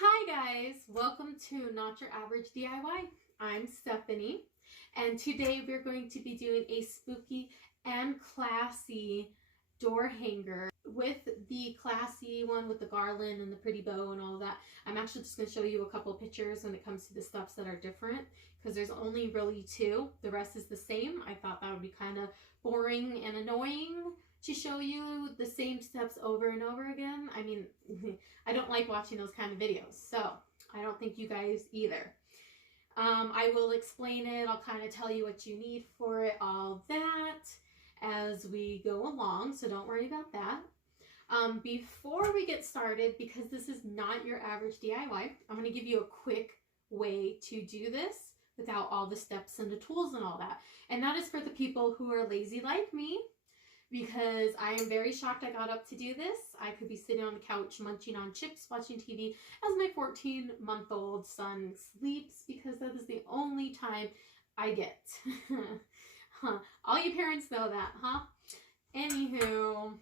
Hi guys, welcome to Not Your Average DIY. I'm Stephanie, and today we're going to be doing a spooky and classy door hanger with the classy one with the garland and the pretty bow and all of that. I'm actually just going to show you a couple of pictures when it comes to the steps that are different because there's only really two. The rest is the same. I thought that would be kind of boring and annoying to show you the same steps over and over again. I mean, I don't like watching those kind of videos, so I don't think you guys either. I will explain it. I'll kind of tell you what you need for it, all that, as we go along, so don't worry about that. Before we get started, because this is not your average DIY, I'm going to give you a quick way to do this without all the steps and the tools and all that. And that is for the people who are lazy like me, because I am very shocked I got up to do this. I could be sitting on the couch munching on chips, watching TV as my 14-month-old son sleeps, because that is the only time I get. Huh. All you parents know that, huh? Anywho,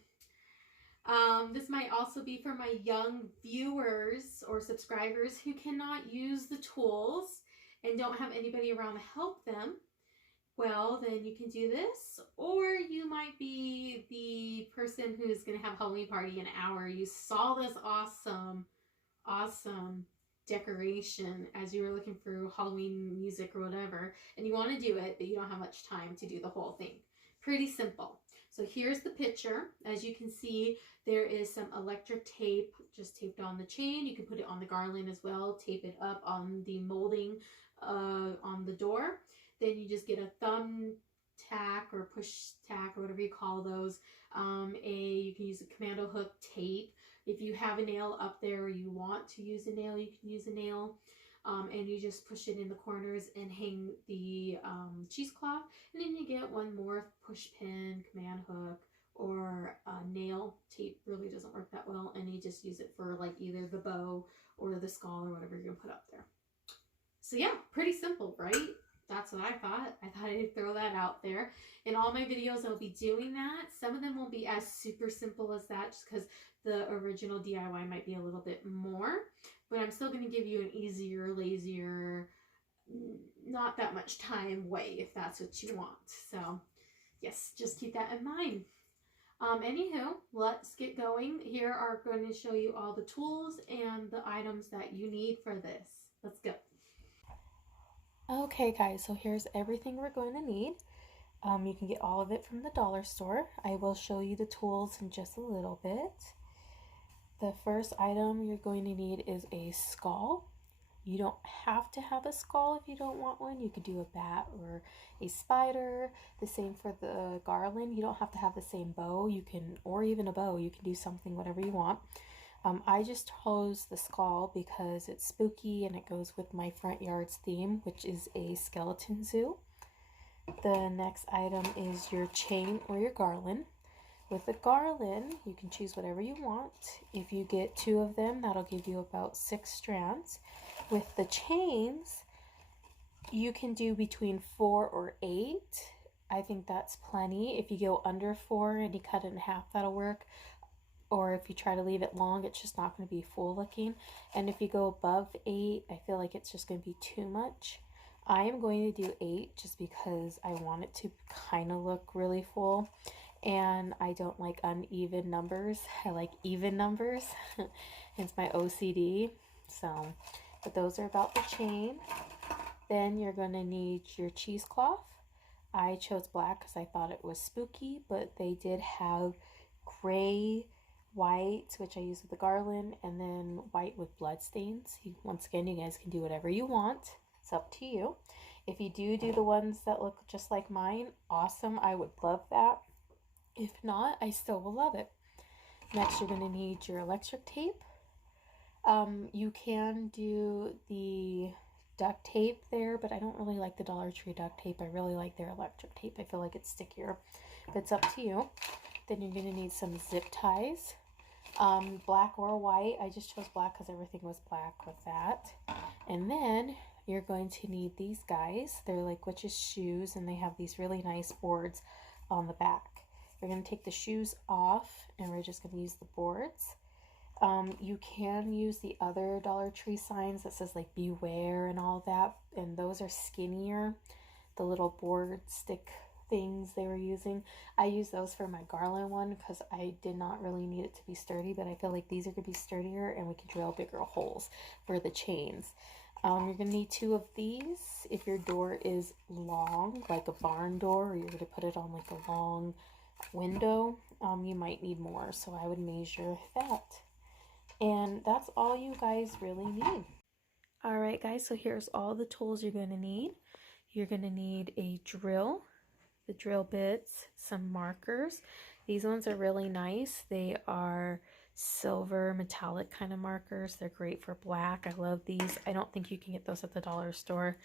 this might also be for my young viewers or subscribers who cannot use the tools and don't have anybody around to help them. Well, then you can do this, or you might be the person who's going to have a Halloween party in an hour. You saw this awesome decoration as you were looking for Halloween music or whatever, and you want to do it, but you don't have much time to do the whole thing. Pretty simple. So here's the picture. As you can see, there is some electric tape just taped on the chain. You can put it on the garland as well, tape it up on the molding on the door. Then you just get a thumb tack or push tack or whatever you call those. You can use a commando hook tape. If you have a nail up there or you want to use a nail, you can use a nail. And you just push it in the corners and hang the cheesecloth. And then you get one more push pin, command hook, or nail. Tape really doesn't work that well. And you just use it for like either the bow or the skull or whatever you're going to put up there. So yeah, pretty simple, right? That's what I thought. I thought I'd throw that out there. In all my videos, I'll be doing that. Some of them won't be as super simple as that just because the original DIY might be a little bit more. But I'm still going to give you an easier, lazier, not that much time way if that's what you want. So yes, just keep that in mind. Anywho, let's get going. Here are going to show you all the tools and the items that you need for this. Let's go. Okay guys, so here's everything we're going to need. You can get all of it from the dollar store. I will show you the tools in just a little bit. The first item you're going to need is a skull. You don't have to have a skull if you don't want one. You could do a bat or a spider. The same for the garland. You don't have to have the same bow. You can, or even a bow. You can do something, whatever you want. I just chose the skull because it's spooky and it goes with my front yard's theme, which is a skeleton zoo. The next item is your chain or your garland. With the garland, you can choose whatever you want. If you get 2 of them, that'll give you about 6 strands. With the chains, you can do between 4 or 8. I think that's plenty. If you go under 4 and you cut it in half, that'll work. Or if you try to leave it long, it's just not going to be full looking. And if you go above 8, I feel like it's just going to be too much. I am going to do 8 just because I want it to kind of look really full. And I don't like uneven numbers. I like even numbers. It's my OCD. So, but those are about the chain. Then you're going to need your cheesecloth. I chose black because I thought it was spooky, but they did have gray, white, which I use with the garland, and then white with blood stains. Once again, you guys can do whatever you want. It's up to you. If you do the ones that look just like mine, awesome. I would love that. If not, I still will love it. Next, you're going to need your electric tape. You can do the duct tape there, but I don't really like the Dollar Tree duct tape. I really like their electric tape. I feel like it's stickier, but it's up to you. Then you're going to need some zip ties. Black or white. I just chose black because everything was black with that. And then you're going to need these guys. They're like witches' shoes, and they have these really nice boards on the back. You're going to take the shoes off, and we're just going to use the boards. You can use the other Dollar Tree signs that says like beware and all that, and those are skinnier. The little board stick things they were using. I use those for my Garland one because I did not really need it to be sturdy, but I feel like these are going to be sturdier and we can drill bigger holes for the chains. You're going to need 2 of these. If your door is long, like a barn door, or you're going to put it on like a long window, you might need more, so I would measure that. And that's all you guys really need. All right, guys, so here's all the tools you're going to need. You're going to need a drill, the drill bits, some markers. These ones are really nice. They are silver metallic kind of markers. They're great for black. I love these. I don't think you can get those at the dollar store.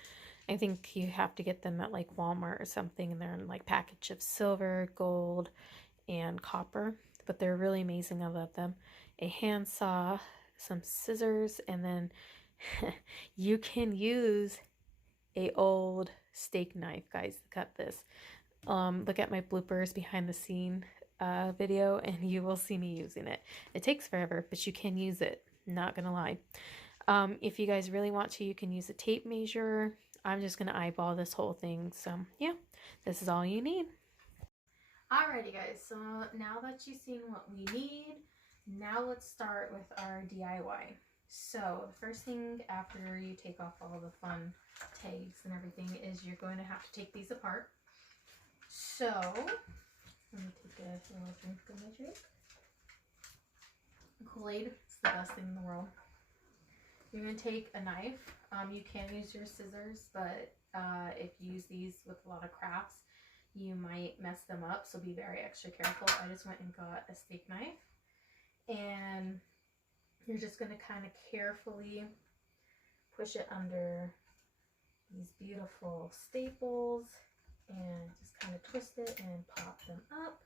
I think you have to get them at like Walmart or something, and they're in like package of silver, gold, and copper, but they're really amazing. I love them. A handsaw, some scissors, and then you can use a old steak knife, guys, to cut this. Look at my bloopers behind the scene video and you will see me using it. It takes forever, but you can use it, not gonna lie. If you guys really want to, you can use a tape measure. I'm just gonna eyeball this whole thing, so yeah, this is all you need. Alrighty guys, so now that you've seen what we need, now let's start with our DIY. So the first thing after you take off all the fun tags and everything is you're going to have to take these apart. So let me take a little drink of my drink. Kool-Aid, it's the best thing in the world. You're going to take a knife. You can use your scissors, but if you use these with a lot of crafts, you might mess them up, so be very extra careful. I just went and got a steak knife, and you're just going to kind of carefully push it under these beautiful staples and just kind of twist it and pop them up.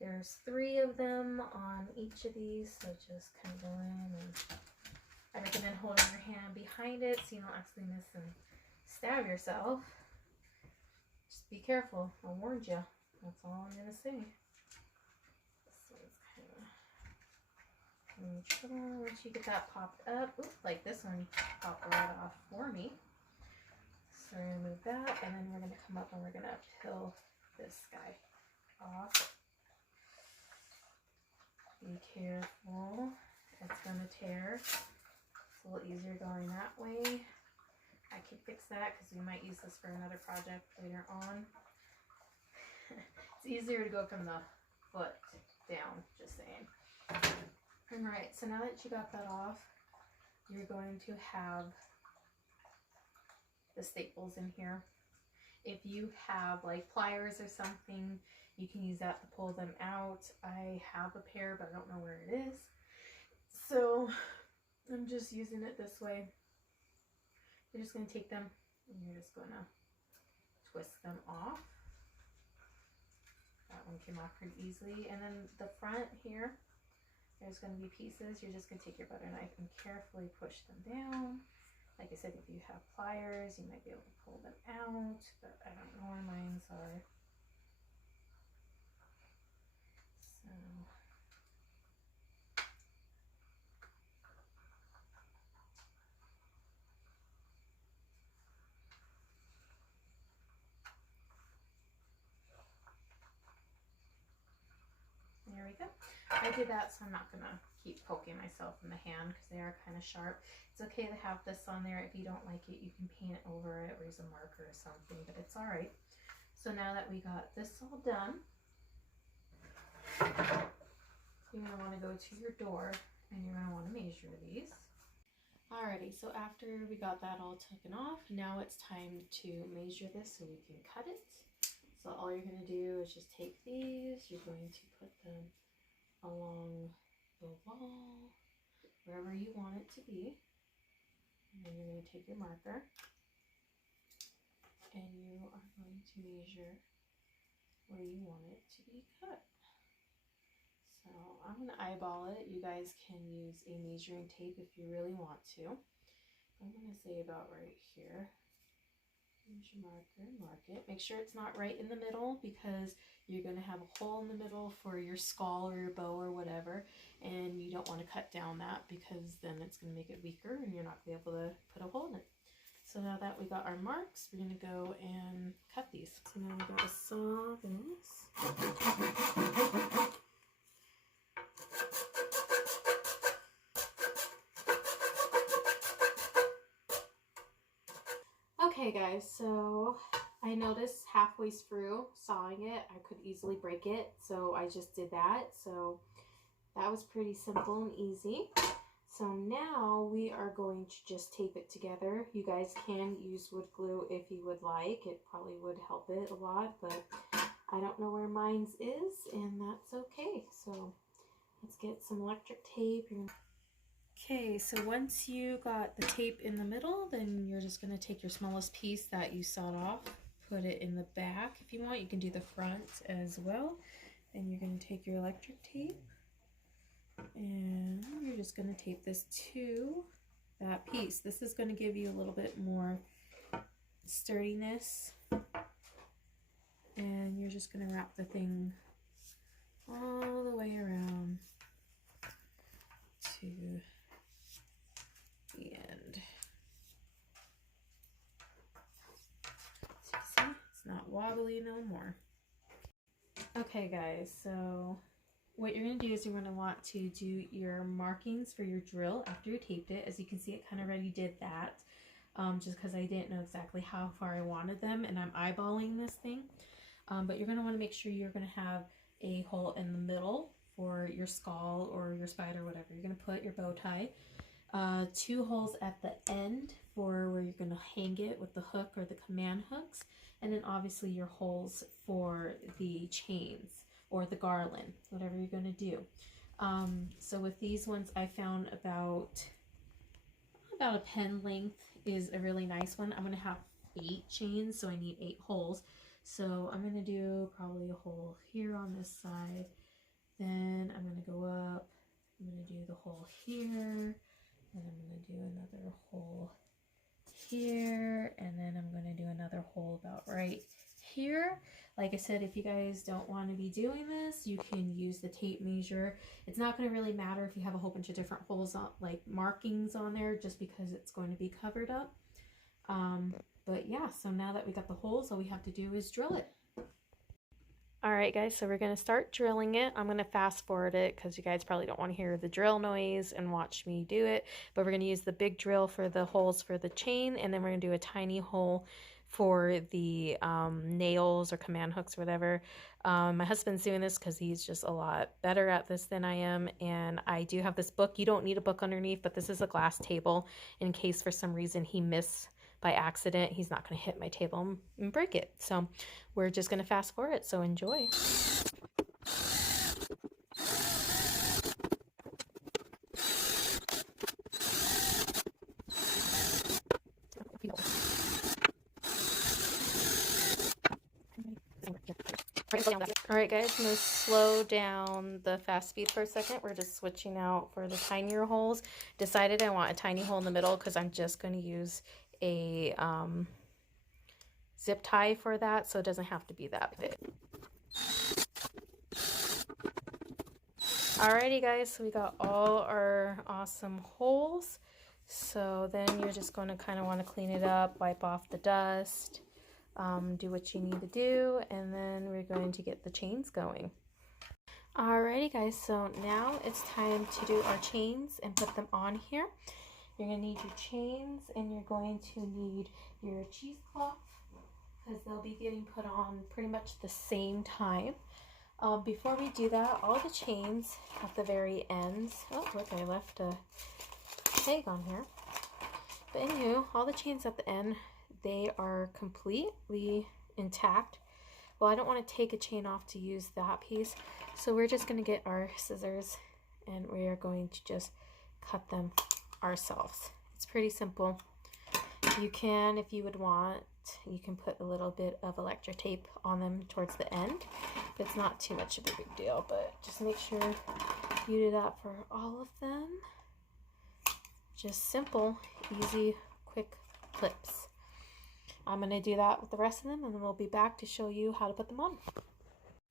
There's 3 of them on each of these, so just kind of go in, and I recommend holding your hand behind it so you don't actually miss and stab yourself. Just be careful. I warned you. That's all I'm going to say. This one's kind of neutral. Once you get that popped up, oops, like this one popped right off for me. So we're going to move that, and then we're going to come up and we're going to peel this guy off. Be careful. It's going to tear. It's a little easier going that way. I can fix that because we might use this for another project later on. It's easier to go from the foot down, just saying. Alright, so now that you got that off, you're going to have the staples in here. If you have like pliers or something, you can use that to pull them out. I have a pair, but I don't know where it is. So I'm just using it this way. You're just going to take them and you're just going to twist them off. That one came off pretty easily. And then the front here, there's going to be pieces. You're just going to take your butter knife and carefully push them down. Like I said, if you have pliers, you might be able to pull them out, but I don't know where mine are. So there we go. I did that, so I'm not going to keep poking myself in the hand because they are kind of sharp. It's okay to have this on there. If you don't like it, you can paint it over it or use a marker or something, but it's all right. So now that we got this all done, you're going to want to go to your door and you're going to want to measure these. Alrighty, so after we got that all taken off, now it's time to measure this so we can cut it. So all you're going to do is just take these, you're going to put them along the wall, wherever you want it to be. And then you're going to take your marker and you are going to measure where you want it to be cut. So I'm going to eyeball it. You guys can use a measuring tape if you really want to. I'm going to say about right here. Use your marker and mark it. Make sure it's not right in the middle because you're going to have a hole in the middle for your skull or your bow or whatever, and you don't want to cut down that because then it's going to make it weaker and you're not going to be able to put a hole in it. So now that we got our marks, we're going to go and cut these. So now we're going to saw this. Okay guys, so I noticed halfway through sawing it, I could easily break it. So I just did that. So that was pretty simple and easy. So now we are going to just tape it together. You guys can use wood glue if you would like. It probably would help it a lot, but I don't know where mine's is, and that's okay. So let's get some electric tape. Okay, so once you got the tape in the middle, then you're just going to take your smallest piece that you sawed off, put it in the back. If you want, you can do the front as well. Then you're going to take your electric tape and you're just going to tape this to that piece. This is going to give you a little bit more sturdiness, and you're just going to wrap the thing all the way around to the end. So you see, it's not wobbly no more. Okay guys, so what you're going to do is you're going to want to do your markings for your drill after you taped it. As you can see, it kind of already did that, just because I didn't know exactly how far I wanted them, and I'm eyeballing this thing. But you're going to want to make sure you're going to have a hole in the middle for your skull or your spider, whatever you're going to put your bow tie. 2 holes at the end for where you're going to hang it with the hook or the command hooks, and then obviously your holes for the chains or the garland, whatever you're going to do. So with these ones, I found about a pen length is a really nice one. I'm going to have 8 chains, so I need 8 holes. So I'm going to do probably a hole here on this side. Then I'm going to go up. I'm going to do the hole here. Then I'm going to do another hole here. And then I'm going to do another hole about right here. Like I said, if you guys don't want to be doing this, you can use the tape measure. It's not going to really matter if you have a whole bunch of different holes on, like markings on there, just because it's going to be covered up. But yeah, so now that we got the holes, all we have to do is drill it. All right, guys, so we're going to start drilling it. I'm going to fast forward it because you guys probably don't want to hear the drill noise and watch me do it. But we're going to use the big drill for the holes for the chain, and then we're going to do a tiny hole for the nails or command hooks or whatever. My husband's doing this because he's just a lot better at this than I am, and I do have this book. You don't need a book underneath, but this is a glass table in case for some reason he missed by accident. He's not going to hit my table and break it. So we're just going to fast forward it, so enjoy. Alright guys, I'm going to slow down the fast speed for a second. We're just switching out for the tinier holes. Decided I want a tiny hole in the middle because I'm just going to use a zip tie for that, so it doesn't have to be that big. Alrighty guys, so we got all our awesome holes. So then you're just going to kind of want to clean it up, wipe off the dust, do what you need to do, and then we're going to get the chains going. Alrighty guys, so now it's time to do our chains and put them on here. You're going to need your chains, and you're going to need your cheesecloth because they'll be getting put on pretty much the same time. Before we do that, all the chains at the very ends, oh look, I left a tag on here. But anywho, all the chains at the end, they are completely intact. Well, I don't want to take a chain off to use that piece, so we're just going to get our scissors and we are going to just cut them ourselves. It's pretty simple. You can, if you would want, you can put a little bit of electric tape on them towards the end. It's not too much of a big deal, but just make sure you do that for all of them. Just simple, easy, quick clips. I'm going to do that with the rest of them, and then we'll be back to show you how to put them on.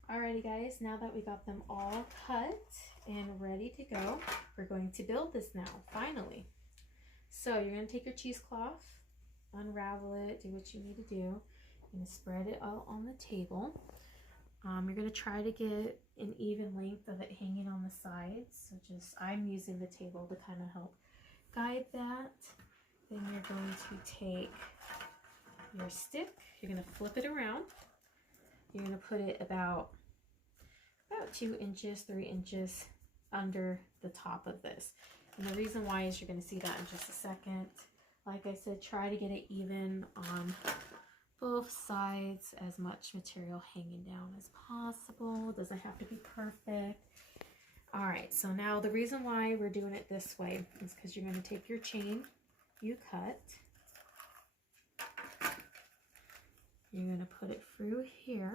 Alrighty guys, now that we got them all cut, and ready to go. We're going to build this now, finally. So you're going to take your cheesecloth, unravel it, do what you need to do. You're going to spread it out on the table. You're going to try to get an even length of it hanging on the sides. So just, I'm using the table to kind of help guide that. Then you're going to take your stick, you're going to flip it around. You're going to put it about 2 inches, 3 inches under the top of this. And the reason why is you're going to see that in just a second. Like I said, try to get it even on both sides, as much material hanging down as possible. It doesn't have to be perfect. All right, so now the reason why we're doing it this way is because you're going to take your chain you cut. You're going to put it through here.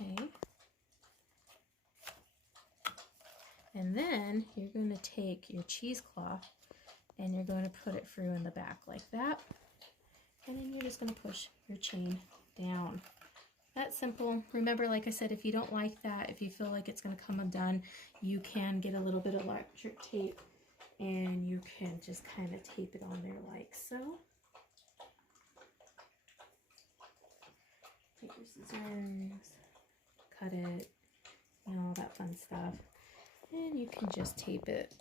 Okay. And then you're going to take your cheesecloth and you're going to put it through in the back like that. And then you're just going to push your chain down. That's simple. Remember, like I said, if you don't like that, if you feel like it's going to come undone, you can get a little bit of electric tape and you can just kind of tape it on there like so. Take your scissors, cut it, and all that fun stuff. And you can just tape it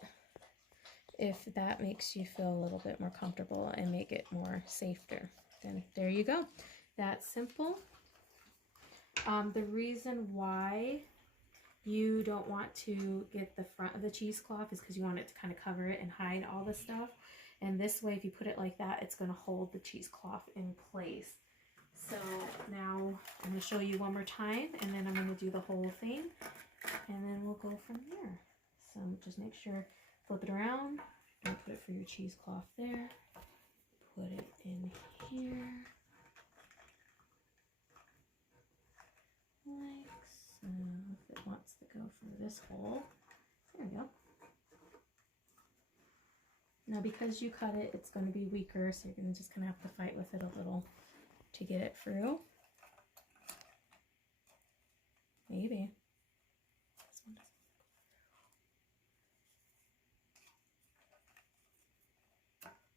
if that makes you feel a little bit more comfortable and make it more safer. Then there you go. That's simple. The reason why you don't want to get the front of the cheesecloth is because you want it to kind of cover it and hide all the stuff. And this way, if you put it like that, it's going to hold the cheesecloth in place. So now I'm going to show you one more time, and then I'm going to do the whole thing, and then we'll go from there. So just make sure, flip it around, and put it for your cheesecloth there. Put it in here. Like so. If it wants to go through this hole, there we go. Now because you cut it, it's going to be weaker, so you're going to just kind of have to fight with it a little to get it through. Maybe. This one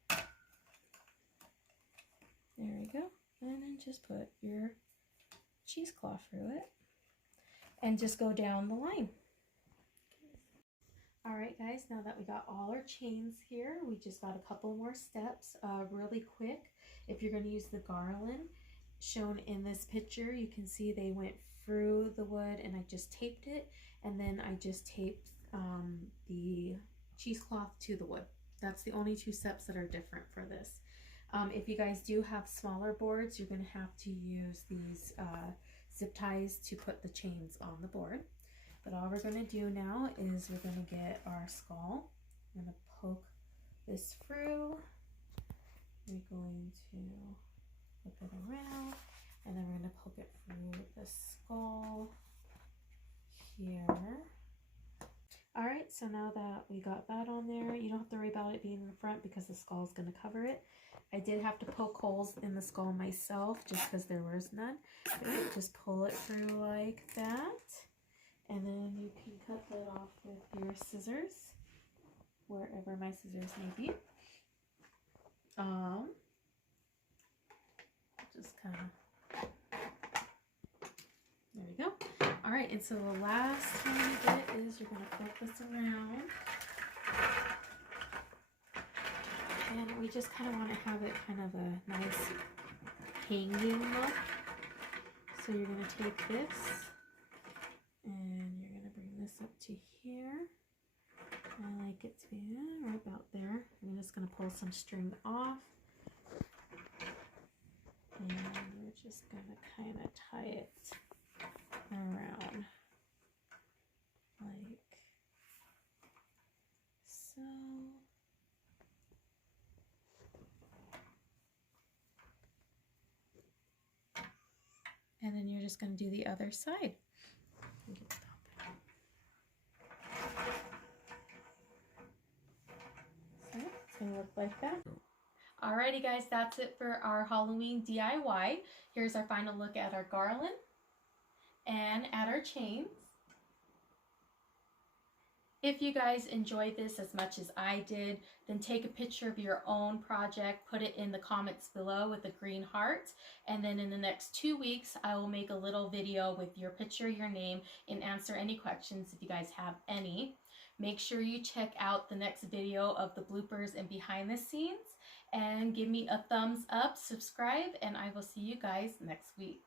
doesn't. There we go. And then just put your cheesecloth through it and just go down the line. All right guys, now that we got all our chains here, we just got a couple more steps really quick. If you're going to use the garland shown in this picture, you can see they went through the wood and I just taped it, and then I just taped the cheesecloth to the wood. That's the only 2 steps that are different for this. If you guys do have smaller boards, you're going to have to use these zip ties to put the chains on the board. But all we're going to do now is we're going to get our skull. I'm going to poke this through. We're going to flip it around, and then we're going to poke it through the skull here. All right, so now that we got that on there, you don't have to worry about it being in the front because the skull is going to cover it. I did have to poke holes in the skull myself just because there was none. Just pull it through like that. And then you can cut that off with your scissors, wherever my scissors may be. Just kind of, there we go. All right, and so the last tiny bit is you're going to flip this around. And we just kind of want to have it kind of a nice hanging look. So you're going to take this and you're going to bring this up to here. I like it to be right about there. I'm just going to pull some string off. And we're just going to kind of tie it around like so. And then you're just going to do the other side. So it's going to look like that. Alrighty guys, that's it for our Halloween DIY. Here's our final look at our garland. and add our chains. If you guys enjoyed this as much as I did, then take a picture of your own project, put it in the comments below with a green heart, and then in the next 2 weeks, I will make a little video with your picture, your name, and answer any questions if you guys have any. Make sure you check out the next video of the bloopers and behind the scenes, and give me a thumbs up, subscribe, and I will see you guys next week.